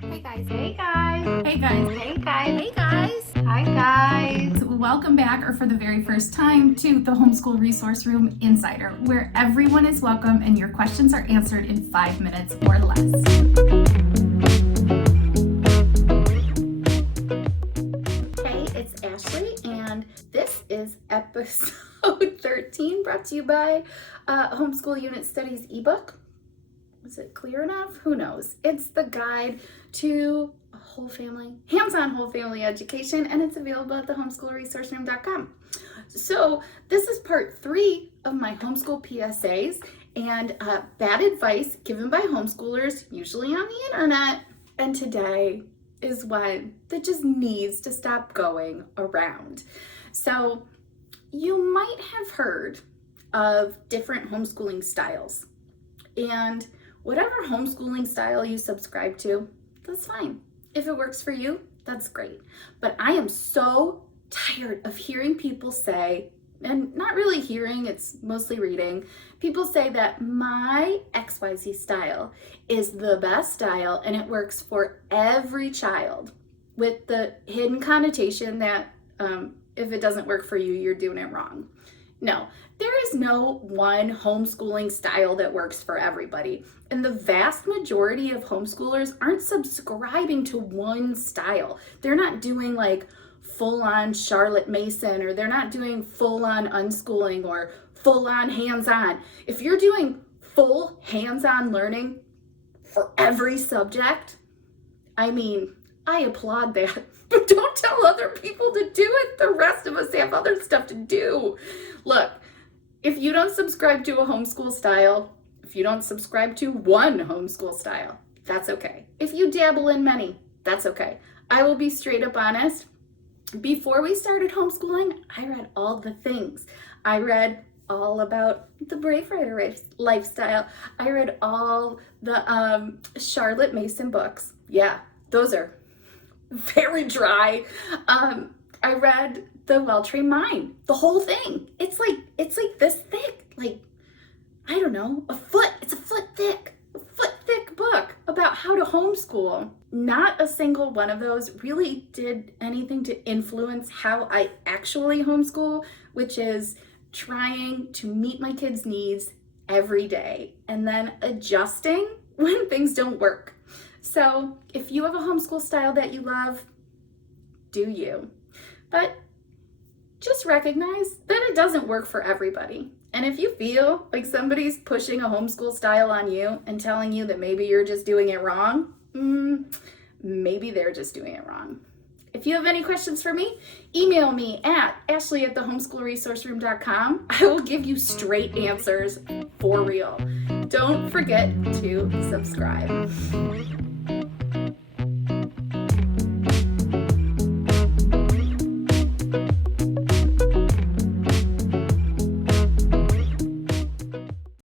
guys. Hey guys. Hey guys. Hey guys. Hey guys. Hey guys. Hi guys. Welcome back, or for the very first time, to the Homeschool Resource Room Insider, where everyone is welcome and your questions are answered in 5 minutes or less. Hey, it's Ashley, and this is episode 13, brought to you by Homeschool Unit Studies ebook. Is it clear enough? Who knows? It's the guide to hands-on whole family education, and it's available at the homeschoolresourceroom.com. So this is part 3 of my homeschool PSAs and bad advice given by homeschoolers, usually on the internet. And today is one that just needs to stop going around. So you might have heard of different homeschooling styles, and whatever homeschooling style you subscribe to, that's fine. If it works for you, that's great. But I am so tired of hearing people say, and not really hearing, it's mostly reading, people say that my XYZ style is the best style and it works for every child, with the hidden connotation that if it doesn't work for you, you're doing it wrong. No, there is no one homeschooling style that works for everybody. And the vast majority of homeschoolers aren't subscribing to one style. They're not doing like full-on Charlotte Mason, or they're not doing full-on unschooling or full-on hands-on. If you're doing full hands-on learning for every subject, I mean, I applaud that. But don't tell other people to do it. The rest of us have other stuff to do. Look, if you don't subscribe to a homeschool style, if you don't subscribe to one homeschool style, that's okay. If you dabble in many, that's okay. I will be straight up honest. Before we started homeschooling, I read all the things. I read all about the Brave Writer lifestyle. I read all the Charlotte Mason books. Yeah, those are very dry. I read The Well-Trained Mind, the whole thing. It's like this thick, like, I don't know, it's a foot thick book about how to homeschool. Not a single one of those really did anything to influence how I actually homeschool, which is trying to meet my kids' needs every day and then adjusting when things don't work. So if you have a homeschool style that you love, do you. But just recognize that it doesn't work for everybody. And if you feel like somebody's pushing a homeschool style on you and telling you that maybe you're just doing it wrong, maybe they're just doing it wrong. If you have any questions for me, email me at ashley@thehomeschoolresourceroom.com. I will give you straight answers for real. Don't forget to subscribe.